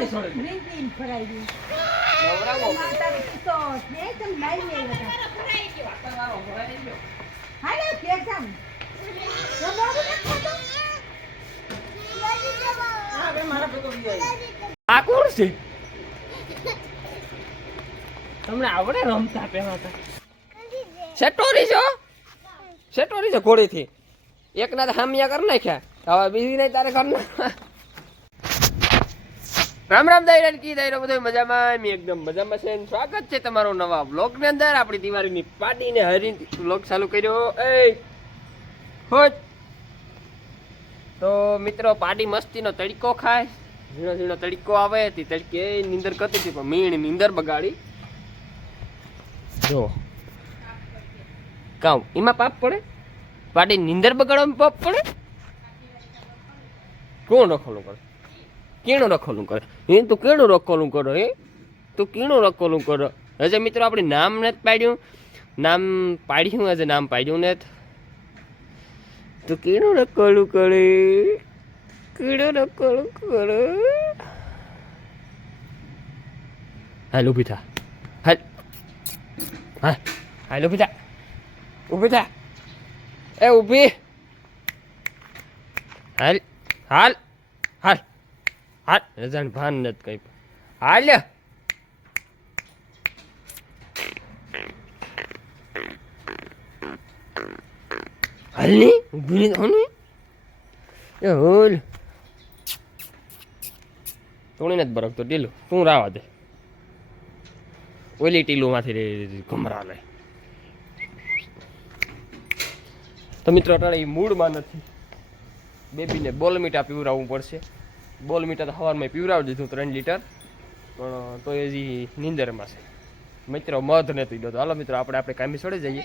નથી છોડે green team ફરાઈ ગઈ નવરાવો તો સ્નેહ તમ લાવી લે બધા હાલે કે જામ રબાબુ ને ખાતો આ કોણ છે તમને આવડે રમતા પહેલાતા સેટોરી છો સેટોરી છે ઘોડીથી એક ના હામિયા કરી નાખ્યા હવે બીજી નહીં તારે કરના રામ રામ દાયરા કી દાયરો બધો મજામાં મેં એકદમ મજામાં છે. સ્વાગત છે તમારો નવા બ્લોગની અંદર. આપણી દિવાળીની પાર્ટી ને હરી બ્લોગ ચાલુ કર્યો. એ હોજ તો મિત્રો, પાર્ટી મસ્તીનો તડકો ખાય. ઝીણો ઝીણો તડકો આવે, તે તડકે નીંદર કરતી હતી, પણ મીણ નીંદર બગાડી. જો. કામ, એમાં પાપ પડે? પાર્ટી નીંદર બગાડવામાં પાપ પડે? કોણ રખોલું કરે કેણું રખોલું કરે? એ તું કેણું રખોલું કરો એ તું કેણું રખોલું કરો. હજે મિત્રો આપણે નામ નથી પાડ્યું. નામ પાડ્યું, હજે નામ પાડ્યું ને તું કેણું રખોલું કરે? કેણું રખોલું કરે? હાલ, ઊભી થા. હાલ. હા, હાલ, ઊભી થા. ઊભી થા. એ, ઊભી. હાલ હાલ હાલ. હાલ રજાન ભાન નથી કઈ હાલ. હાલની ઊભી નહીં થવાની એ ટીલું તું રાવા દે. ઓલી ટીલુમાંથી ઘમરા લે. તો મિત્રો, અટાણે એ મૂડમાં નથી. બેબીને બોલમીટા પીવડાવવું પડશે. બોલમીટા મીટર સવારમાં પીવરાવી દીધું ત્રણ લીટર. પણ તો એ નિંદરમાં છે. મિત્રો, મધ નથી દો હાલો મિત્રો, આપણે આપણે કામી છોડી જઈએ.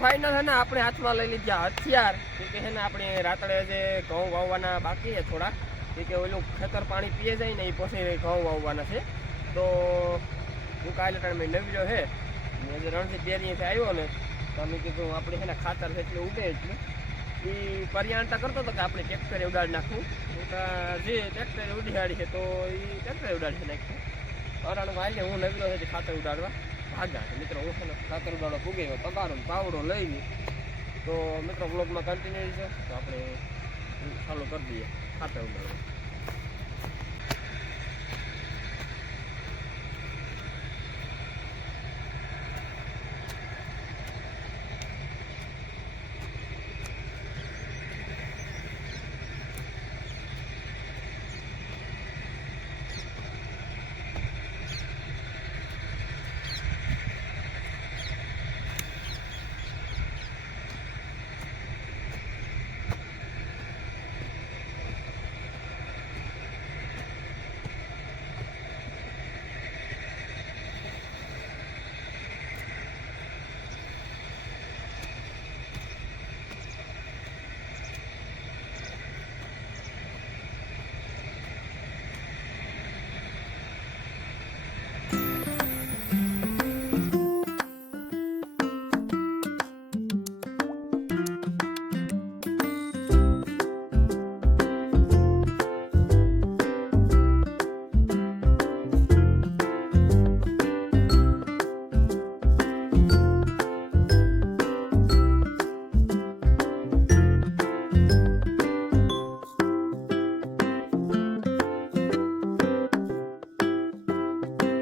ફાઇનલ હે ને, આપણે હાથમાં લઈ લીધા હથિયાર. કે હે ને, આપણે રાતડે જે ઘઉં વાવવાના બાકી છે થોડા કે ઓલું ખેતર પાણી પીએ જાય ને, એ પછી ઘઉં વાવવાના છે. તો, હું કાલે ટાઈમે મેં નવ્યો છે રણજીત ડેરીએથી આવ્યો ને, તો અમે કીધું, આપણે છે ને, ખાતર છે એટલે ઉડે એ પર્યાણતા કરતો હતો કે આપણે ટ્રેક્ટરે ઉડાડી નાખવું જે ટ્રેક્ટરે ઉડાડી છે તો એ ટ્રેક્ટરે ઉડાડી નાખ્યું. અરાણ વાલે હું નવ્યો છે ખાતર ઉડાડવા. ભાગા મિત્રો, હું છે ખાતર ઉડાડવા ગયો ને પાવડો લઈને. તો મિત્રો બ્લોગમાં કન્ટિન્યુ છે. તો આપણે ચાલુ કરી દઈએ ખાતર ઉડાડવા.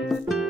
Bye.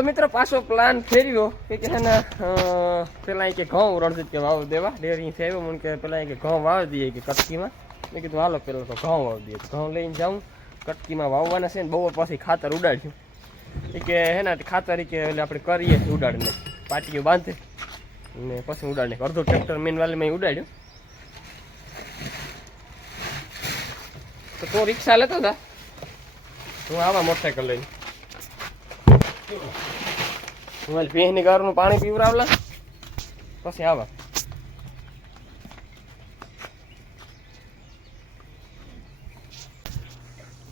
તો મિત્રો પાછો પ્લાન ફેર્યો કે કે ને પેલા કે ઘઉં રણજીત કે વાવ દેવા. ડેરી ફેર્યો મને કે પેલા કે ઘઉં વાવી દઈએ કે કટકીમાં. મેં કીધું, હાલો, પેલા તો ઘઉં વાવી દઈએ. ઘઉં લઈને જાઉં, કટકીમાં વાવવાના છે ને, બહુ પાછી ખાતર ઉડાડ્યું. એ કે હે ને, ખાતર કે એટલે આપણે કરીએ, ઉડાડીને પાટીઓ બાંધે. ને પછી ઉડાડીને અડધો ટ્રેક્ટર મેન વાલીમાં ઉડાડ્યું. તો તું રિક્ષા લેતો હતા. હું આવા મોટરસાઇકલ લઈને. હું ભેંસની ગારનું પાણી પીવરાવલા. પછી આવા.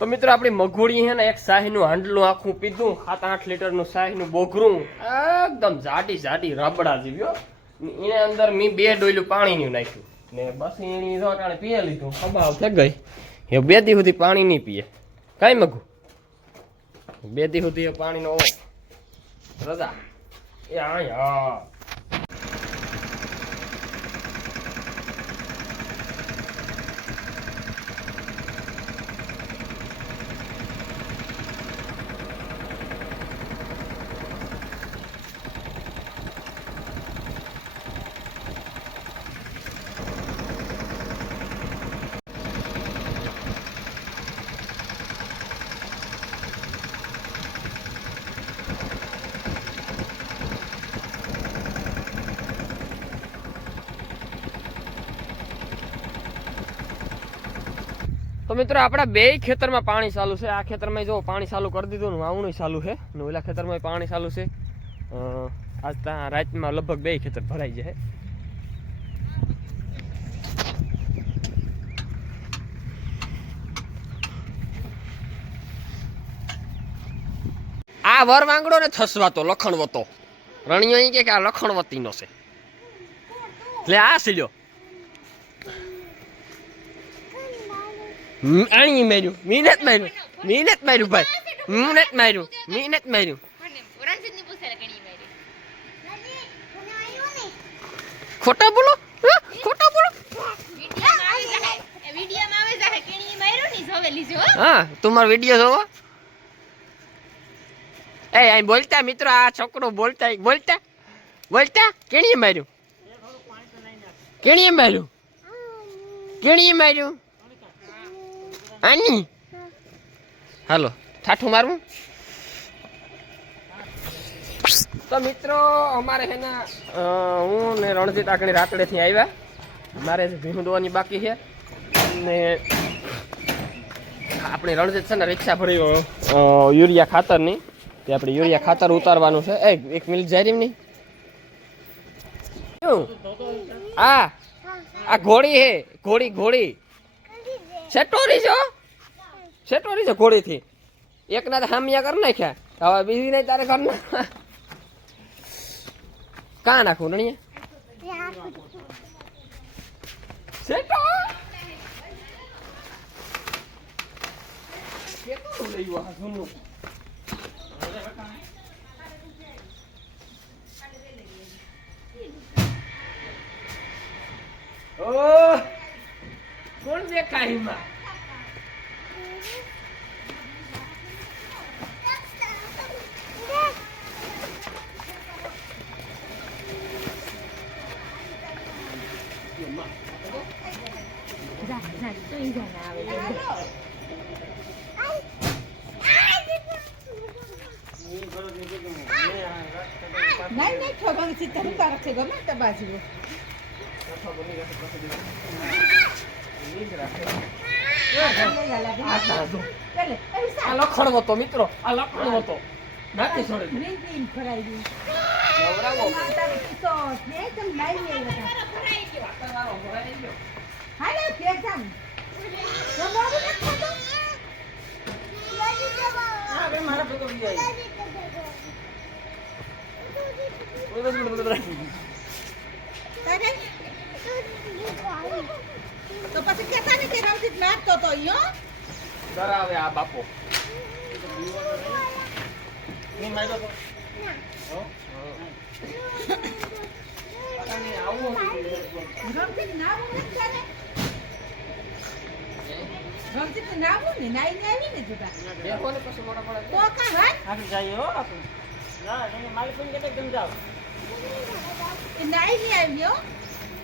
તો મિત્રો, આપણી મઘોડી છે ને, એક શાહીનું હાંડલું આખું પીધું. સાત આઠ લીટરનું શાહીનું બોઘરું એકદમ જાડી જાડી રબડા જીવ્યો એને અંદર મેં બે ડોયલું પાણીનું નાખ્યું. ને બસ એની જો પીએ લીધું. ખબાવ થઈ ગઈ. એ બે દી સુધી પાણી નહીં પીએ. કાંઈ મગું? બે દી સુધી એ પાણીનો ઓ રજા એ આયા તો મિત્રો, આપણા બે ખેતરમાં પાણી ચાલુ છે. આ ખેતરમાં જો પાણી ચાલુ કરી દીધું ને આવણું ચાલુ છે. ને ખેતરમાં પાણી ચાલુ છે. આજ ત્યાં રાતમાં લગભગ બે ખેતર ભરાઈ જાય. આ વર વાંગડો ને થસવાતો, લખણવતો. રણિયો કે આ લખણવતીનો છે. એટલે આ સીલ્યો. આણી માર્યું. મી નથી માર્યું. મી નથી માર્યું, ભાઈ. હું નથી માર્યું. મી નથી માર્યું. ખોટા બોલો. ખોટા બોલો. હો. હા તું મારો વીડિયો જોવો. એ, અહીં બોલતા મિત્રો, આ છોકરો બોલતા બોલતા બોલતા, કેણીએ માર્યું? કેણીએ માર્યું? કેણીએ માર્યું? આની? હાલો, ઠાઠું મારવું? તો મિત્રો, અમારે છે હું ને રણજીત આકડી રાતડેથી આવ્યા. મારે ભીહું દોવાની બાકી છે. ને આપણે રણજીત છે ને રિક્ષા ભરી યુરિયા ખાતરની. તે આપણે યુરિયા ખાતર ઉતારવાનું છે. એ, એક મિનિટ જાય નહીં શું? આ આ ઘોડી હે ઘોડી ઘોડી. છેટોરી છો? છેટોરી છે ઘોડીથી. એક ના તો હામિયા કરી નાખ્યા. હવે બીજી નહીં તારે કર ના કાં નાખું રણિયા છેટો? કેટલું? ઓહ! કોણ દેખાય એમાં? જા જા તું જા ના આવે નહીં નહીં છોકરો હું તારક છે ગમે તે બાજુ. આ લખણ હતો મિત્રો. આ લખણ હતો નાખી છોડી ગયું નવરાવો. તો ને તમ લાઈ બધા હાલે કે જામ તમારું નથી ખાતું? હા, બે મારા ભેગો બીજો આવી. તારે? તો પછી કહેતા ને કે રમજીત નાચતો તો ઈ, હો? ડરાવે આ બાપો નહીં માર્યો તો? હો? પતાની આવું હતું. રમજીત નાવું નથી તારે? રમજીત નાવું ને નાઈને આવી ને જુદા દેખો ને પછી મોટા પડે. તો કાં વાત આપણે જઈએ હો આપણે ના તમે માલકુન કેટલે સમજાવ એ નાઈ નહીં આવ્યો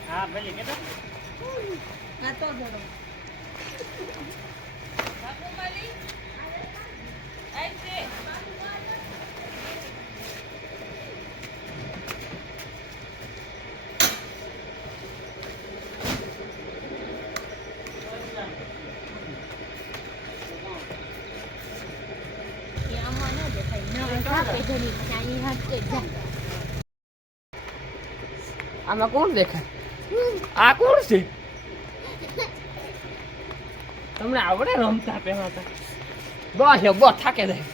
હા પેલી કેટલા હા તો દોડો એ આમાં ન દેખાય ન સાપે ઘણી પછી અહીં હાથ કે જા આમાં કોણ દેખાય? આ કોણ છે? તમને આવડે રમતા પહેલા બસ બસ થાકે જાય